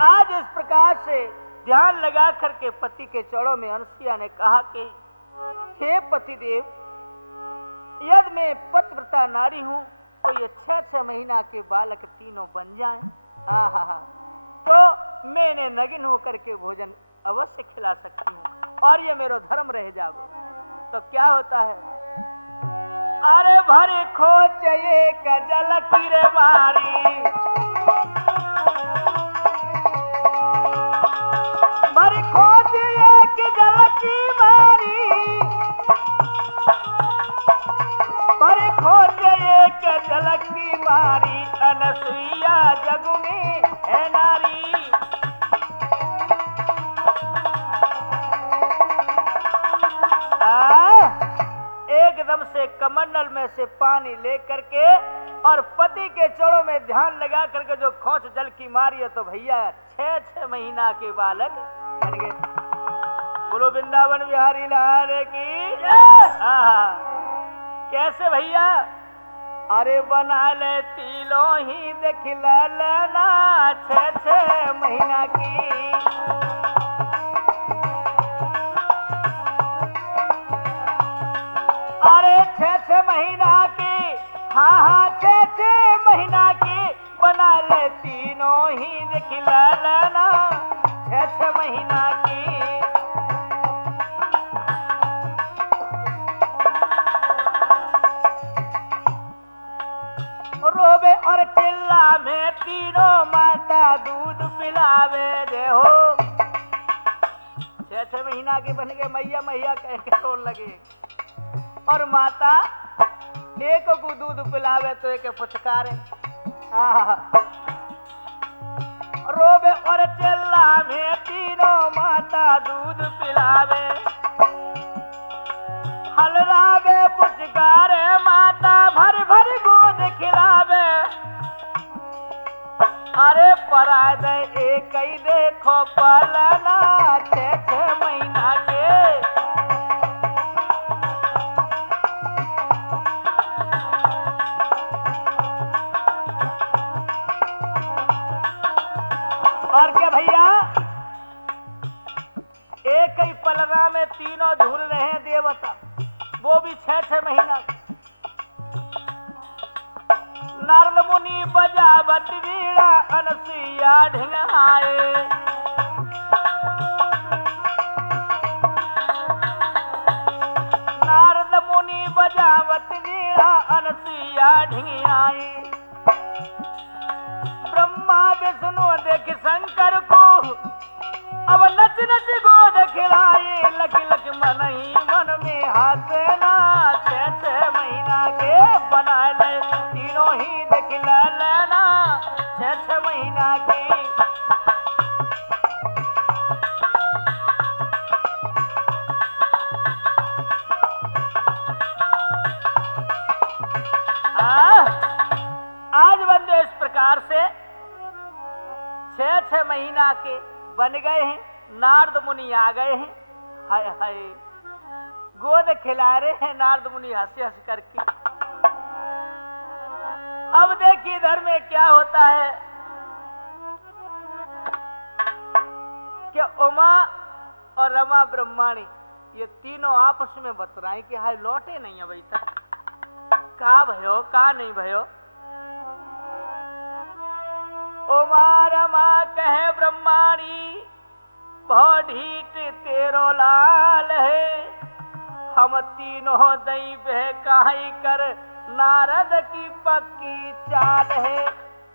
आज इस प्रकार से ध्यान लगा करके पति के चरणों में अनसुईया ने कहा कि हे पतिदेव, यदि मैं पतिव्रता नारी हूं तो ये 6-6 महीना के बालक तीनों बन जाएं, तो मैंने नगिन होकर के भोजन अवश्य खिला सकती हूँ और ये मेरा धर्म रह जाओ। तो क्या होता है? अरे भरी खोच एक जल की रे मारी, भरी खोच एक जल की मारी, भरी खोज एक जल की मारी, अनसुईया जग में है नारी। एकदम से कमंडल में से पानी लेकर के और पति के चरणों में ध्यान लगा करके जो खोज जल की मारी है, तो भैया 6-6 महीना के बालक बन गए। बोलो वृंदावन बिहारी लाल की। कैसे भैया? अरे बना ले तीलो ही देख ललना 6-6 महीना की। अरे 6-6 महीना की, हाँ 6-6 महीना की, बना ले तीनों ही देख ललना 6-6 महीना की। रोवे और चिल्ला में तीनों माता दूध पिलावे दे हो। 6-6 महीना के बन गए, मैया मैया कह के रोन लगे, और माता एक को दूध पिलावे तो एक फुचकारे। रोवे और चिल्ला में तीनों माता दूध पिलावे, हलरावे पुचकारे माता भर भर गोद खिलावे। अरे पराद एक ही देखो पलना 6-6 महीना के। और क्या भैया, एक ही पलना में तीनों झूल रहे हैं देवता, वो भी 6-6 महीना। नारद मुनि बजावत वीणा, अनसुईया ढिंगाए। नारद मुनि बजावत वीणा, अनसुईया ढिंगाए। ब्रह्मा विष्णु देख शंकर को, अब नच नच गोद खिलाए। लख लख मन ही मन में हंसना महीना के बन गए हैं, नारद मुनि आ गए हैं। हाय हाय, गोद खिला रहे हैं नारद मुनि हंस हंस करके। अब देखिए इधर में क्या होता है कि उमा और रमा ब्रह्माणी ये तीनों आपस में बतराएं कि हाय लौटे नहीं अभी तक, का भयो का नहीं भयो। उमा रमा कहे ब्रह्माणी बहुत ढीठ तेरो लाल है, हम तीनों दई बहकाई कर नारद की पक्की चाल है।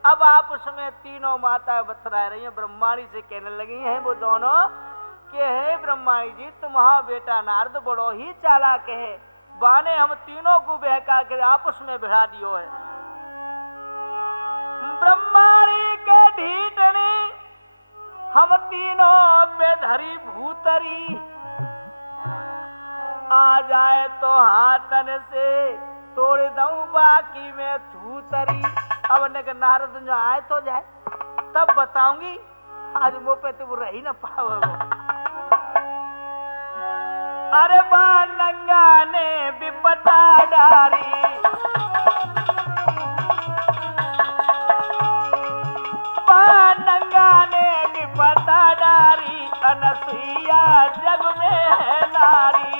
अब आप उसमें तीनों माता बतरा रही हैं, ब्रह्माणी से कहने लगी हैं वो दोनों कि हे ब्रह्माणी जी तुम्हारा बेटा नारद बड़ो ही चालाक है, बाने हम तीनों को बहका कर आपस में भिड़ा दियो है। ब्रह्माणी के ढीठनी हम तीनों पे धरी भूतरी, आ जाए तो हाथन से तोड़ दऊं बाकी में थूतरी। अब नारद जो आए तो जाए तब बताऊंगी, आज मुंह पे तुम रही ना पाओगे। अरे बा नंगा ने विपता डारी, बा नंगा ने विपता डारी, अनसुईया जग में है नारी।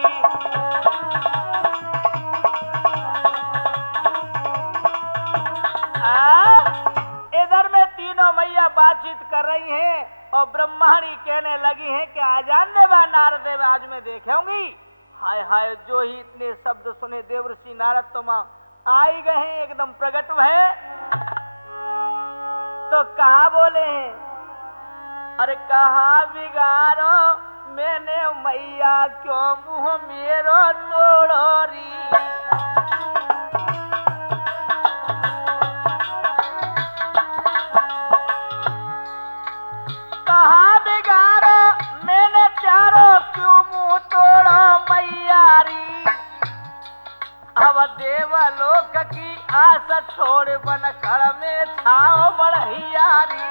इधर में तीनों मैया बातचीत कर रही हैं और ब्रह्माणी कहने लगी हैं कि आ जानने बा नारद देव आज मैं देखेंगी। हाय हाय, जो ही इतने शब्द सुने देवर्षि नारद तो आई गए हैं, एकदम प्रकट है। तो कहा बोले हैं, अरे कहा बिगाड़ो मैंने मैया क्यों मुंह मेरो तोड़ो री। कहा बिगाड़ो मैंने चारों क्यों मुंह तोड़ो मैयारी। अब देवलोक की आस छोड़ बन खड़ में छाओ बढ़ियारी।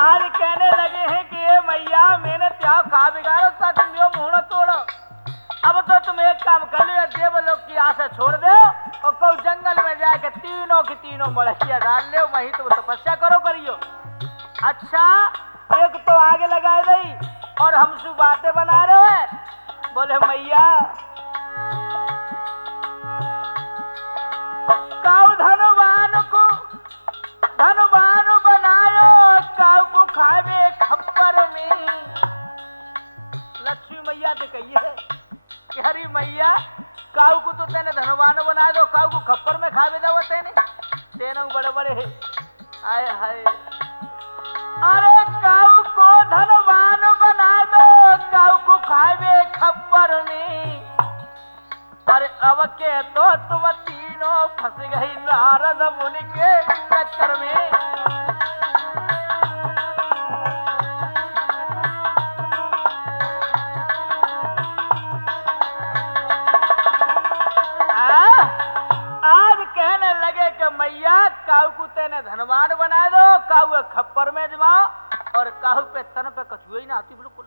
आज कहने लगे हैं कि ये मैया मैंने क्या खा बिगाड़ो सा तुम यो मुंह तोड़ो। अब तो तुम एक काम कर लो, देवलोक की आशा छोड़ दो और कौ जंगल में जाके तीनों की तीनों मड़हिया डाल ले, वहीं तुम तपस्या करो करियो। अच्छा, एक तो आगे लगा गई और हमसे बातें बना रहे हैं। बोले मैया काऊ धनवान बनायो, काऊ को खावे खप्पर में। लक्ष्मी मैया से कहिए कि हरी मैया काऊ को तो तेने धनवान बना दो, काऊ को खप्पर में खावे दो तेने बड़े बड़े है। आए हाय, अरे काऊ को धनवान बना दो, काऊ को खावे खप्पर में। अरे अब के तो तुम तीनों फंस गई नारद मुनि के चक्कर में। आज कहने लगे कि मैया काऊ को तेने धनवान बना दो, काऊ खप्पर में जमाओ और काऊ पे तन पे कछुआ ही ना आती बिल्कुल।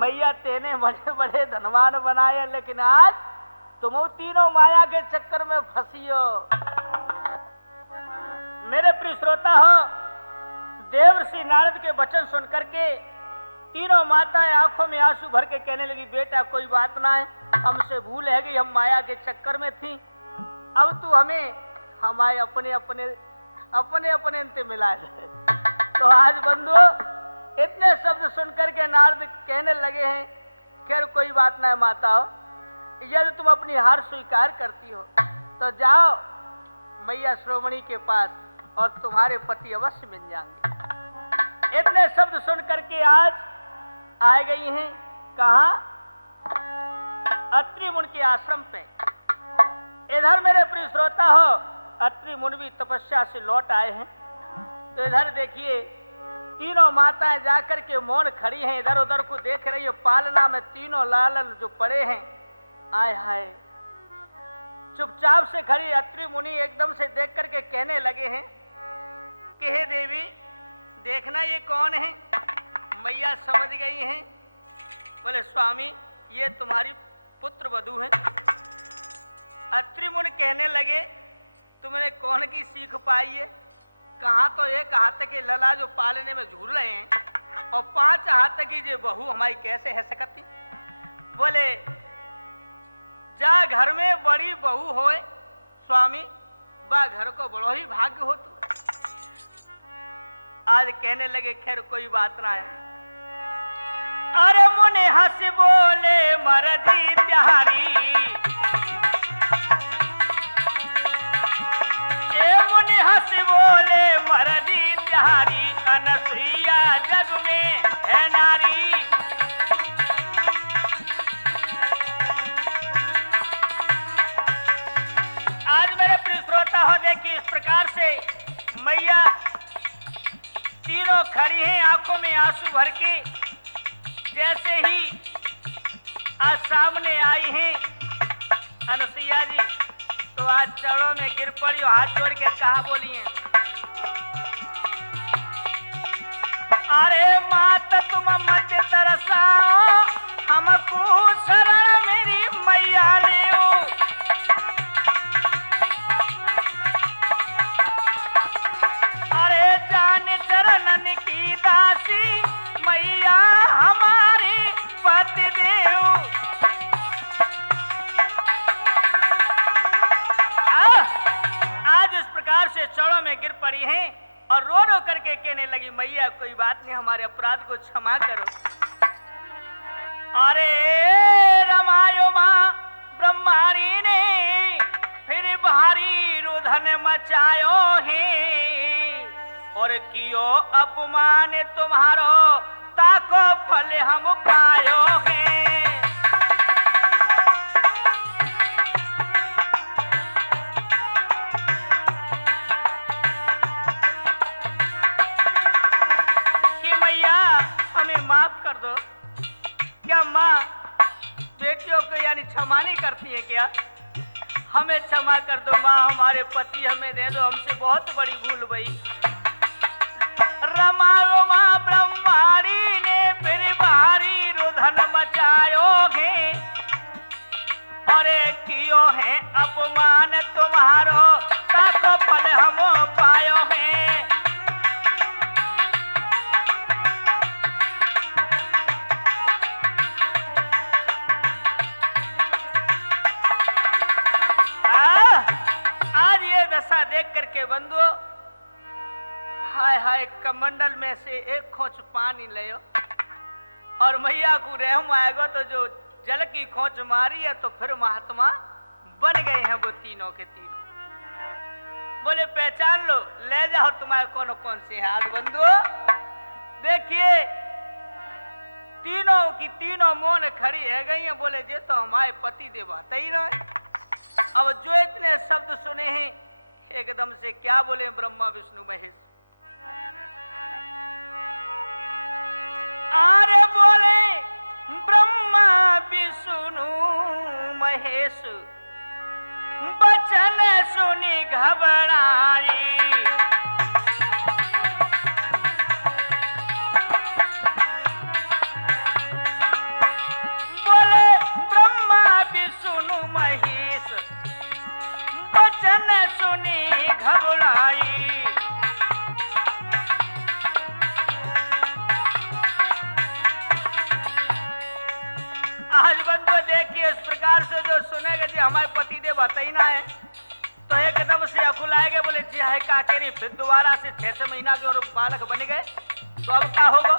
मैया तेने बड़े बड़े धनवान बनाए, लेकिन आज तुम तीनों माया के चक्कर में फंसियो। मेरे प्रिय श्रोता हो, देवर्षि नारद के वचन सुन करके तीनों माताएं आंखों में आंसू भर के कहने लगी, बेटा कोई बात ना है, हमसे भूल है गई, हम माया के चक्कर में थी। अब तू हमें हमारे अपने अपने अंत मिलाए। तो आज बंधु इतने शब्द सुनकर के नारद कहने लगे हैं, खैर कोई बात ना है माता हो, यदि तुम अपनी हार स्वीकार करती हो तो जाओ मैया श्रोमणी के पास और तुम्हारे पति अवश्य मिल जाएंगे। इतने शब्द सुन करके आज आ गई हैं कहा, अत्रि मुनि के आश्रम पे। इधर मेरे प्रिय श्रोता हो, अत्रि मुनि भी तपस्या से लौट आए हैं। तो इधर देखिए तीनों माताएं जाकर के मौन खड़ी हैं, इधर उधर को देख रही हो। पालना में तीनों लालन जो पड़े हैं, आय हाय चुपचाप से खड़ी अत्रि मुनि एकदम से देख करके कहने लगे हैं कि हे देवी, देखना ये कौन है। मैया समझ गई हैं। बोले स्वामी, ये तुम्हारी पुत्र वधू है। अत्रि मुनि कहने लगे, तुमने कौन की सीख पाई है? कहाँ तो एक हाथ के लला जो पालने में झूल रहे हैं और 5 हाथ की जो बहू हमारी कैसे है सकती। बोले जा घर में बड़ी बहू होए स्वामी, बा घर को बड़ो ही भाग्य हो। तो आज कहने लगे खैर कोई बात ना है। अरे मुने हंस बोले मर्जी त्यारी, मुनि हंस बोले मर्जी त्यारी, अनसुईया जग में है नारी। आज मेरे प्रिय श्रोता हो देखिए, इस प्रकार से मैया तीनों खड़ी हैं आंखों में आंसू भर के। जैसे ही आज सामने आई हैं अनुसुईया जी, तो आज चरणों में गिर पड़ी और हाथ जोड़ के कहा बोली हैं, अरे मात तुम मत तरसाओ, हमको शरण मेरी मैया ले। अरे जान चरणन की दासी, मैया हमारी पति देव। आज इस प्रकार से चरणों में गिर पड़ी हैं और रो रो करके कहने लगी, मैया कोई बात नहीं, हमारे अपराध को क्षमा करो। अरे रमायो मां ब्रह्मारी ने फिर भारी रुधन मचायो है, और कियो अपमान तुम्हारो, ताको फल हम पायो है। माफ कर दो। क्या माँ बेटियों को यानी क्षमा नहीं करती है क्या? हमें क्षमा कर दो माँ, हमारे पति हमें दे दो, हमसे बहुत बड़ी भूल भई। रमाओ माँ ब्रह्मारी ने फिर भारी रुधन मचायो है, और कियो है अपमान तुम्हारो, ताको फल हम पायो है। देख करके बंधु, हाय हाय कमंडल में से एक खोच पानी ले और मैया को रहम आएगा तो जो जल की खोच मारी है तो फिर महात्मा बन गए हैं वो तीनों के तीनों। बोले पहचान लो, ले जाओ तुम्हारे कौन कौन से हैं। आज बंधु देखिए तीनों की तीनों मौन खड़ी है गई हैं। बोले जे तो हमारे पति देव आते ही ना। अब जो इतने शब्द सुने हैं एकदम से क्या बोले ब्रह्मा विष्णु महेश। अरे बोले ब्रह्मा विष्णु महेश, बचन सुनी घबराई। बोले ब्रह्मा विष्णु महेश, बचन सुनी घबराई। आज बंदो देखिए इस प्रकार से जो सुनेगा जी हमारे पति देव बताई ना है तो एकदम से अकुलाएंगे। बोले जी है काकेरी, फिर दोबारा से 6 महीना के और बालक बन गए तो अब क्या होगा?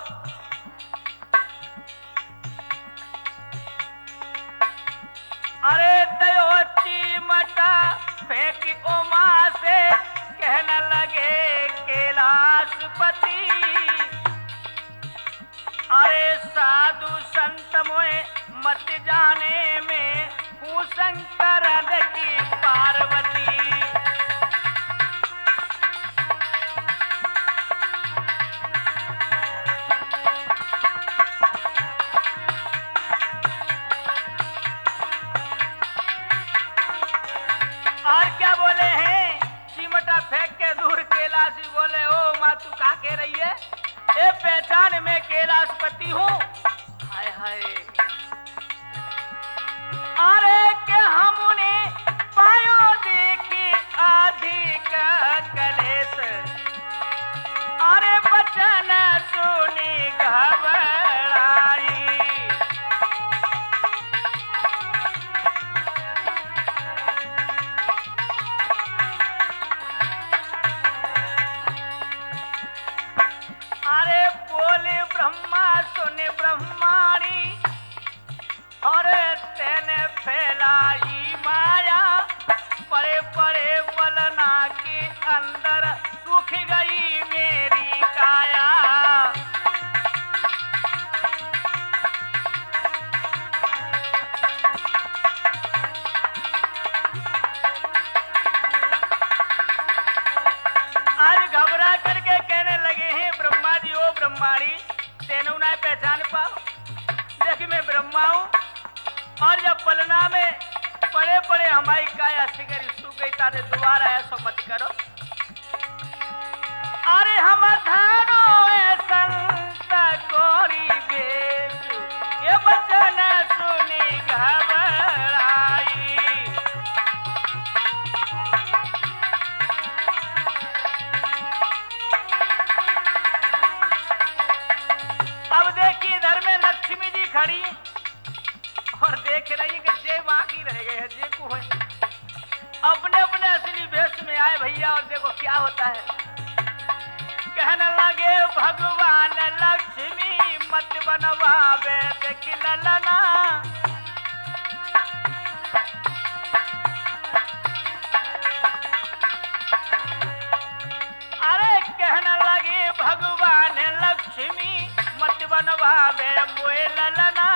अरे दयोची मटा फेंकी उमा से, कहने लगे कैलाशपति। अरे साधु संत मोए मत जाने में, हूँ शंकर की पार्वती। सन्यासी बोले, ओ माँ तू कहा कह रही है? ए पहचान में कैलाशपति हूँ। हाय हाय, अरे के हमने पायो देखी अधिक कलेश, अरे बचन सुनी घबराई। अरे बोले ब्रह्मा सुने ब्रह्माणी, और तेने फैलाई माया, पड़े पड़े पलना के अंदर सूख गई मेरी काया। आज घबरा करके कहने लगे हैं ब्रह्मा जी, ओ ब्रह्माणी तेनू ना पहचान पाओ, देख मैं ब्रह्मा हूँ, और जब पलना में पड़े पड़े हमारी काया सिगरी सूख गई, तारे दोबारा ऐसा मत करो। अरे हम धानो संत गोरी बेस, ये बचन सुनी घबराई। अब देखिए इधर में लक्ष्मी जी खड़ी और देख रही कि जे बाकी रह गए हैं, जे को है अपने अपने असली वेश में आए भैया, और देखो क्या होता है। कहने लगे भगवान लक्ष्मी मत बनवावे देख ललना, अरे कहने लगे भगवान लक्ष्मी मत बनवावे मोए ललना,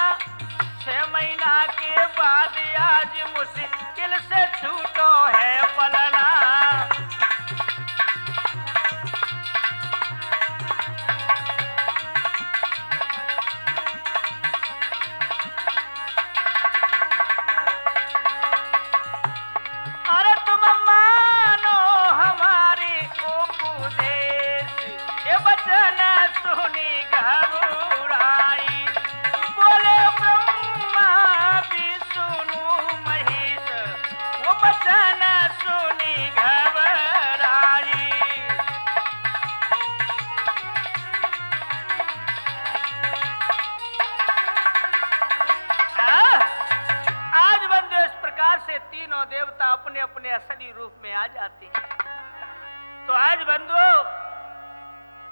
6 महीना के बाद आज मुश्किल से छूटो है पलना। अरे तुम मानो हमारी उपदेश, ये बचन सुनी घबराई। बोले ब्रह्मा विष्णु महेश, वो बचन सुनी घबराई। आज बंधु इस प्रकार से तीनों देवता अपने अपने असली रूप में आ जाते हैं। तो आज बंधु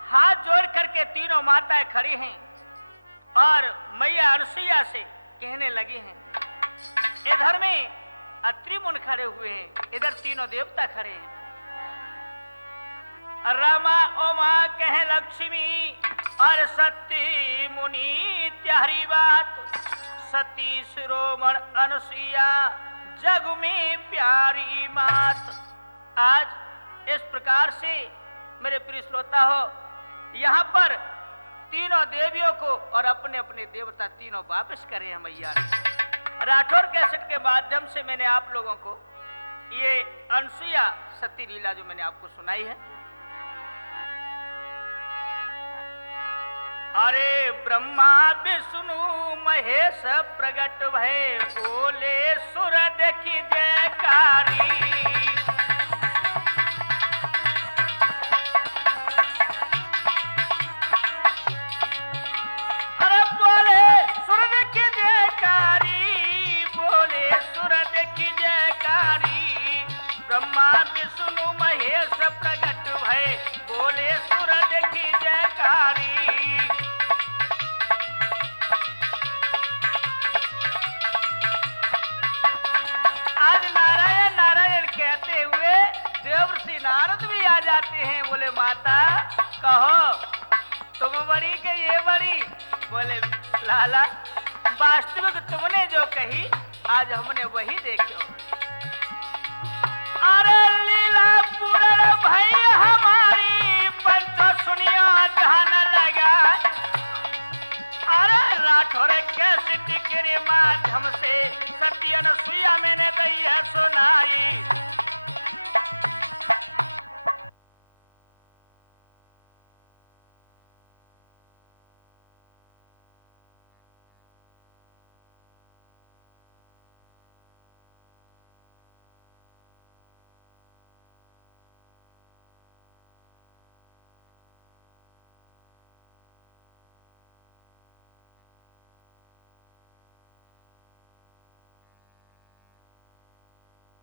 हाथ जोड़ करके तीनों माताएं खड़ी हैं और मैया अनुसुईया से कहने लगी हैं। इधर में अत्रि मुनि खड़े हुए हैं, इधर तीनों देवता खड़े हैं। रमा उमा कहे लक्ष्मी और सती मुनि त्यारी बात, सती शिरोमण अनुसुईया जग में प्यारी मात। आज इस प्रकार से मेरे प्रिय श्रोता हो, यहाँ पर तीनों देवियों को और अपने अपने देवता तीनों वापस करे हैं मैया। राठौर कैसेट के माध्यम से मैंने आप लोगों को ये अनुसुईया सती लीला जो मैंने आपको सुनाई है। अरे ब्रह्मा विष्णु महेश प्रगट भय, बोले सुर देखी जयकारी। अरे बोले सुर देखी जयकारी, बोले सुर देखी जयकारी। ब्रह्मा विष्णु महेश प्रगट भय, बोले सुर देखी जयकारी। देवर्षि नारद भी आ जाते हैं। बोले माता कहो तुम बड़ी के ये बड़ी? बोले लाला वास्तविक तुमने जो कही आज हमने वही देखो। अरे लीला पूर्ण